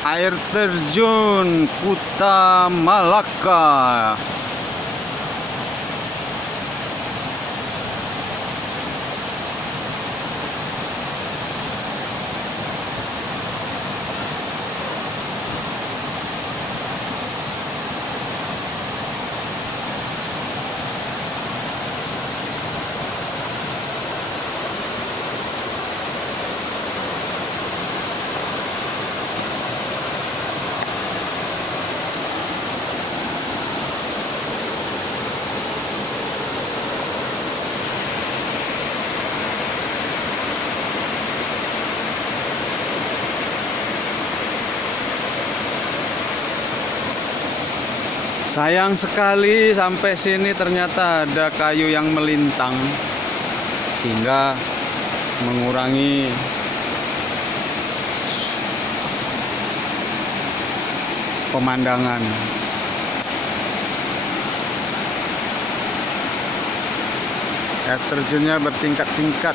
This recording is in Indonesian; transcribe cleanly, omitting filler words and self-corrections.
Air terjun Kuta Malaka. Sayang sekali sampai sini ternyata ada kayu yang melintang sehingga mengurangi pemandangan. Air terjunnya bertingkat-tingkat.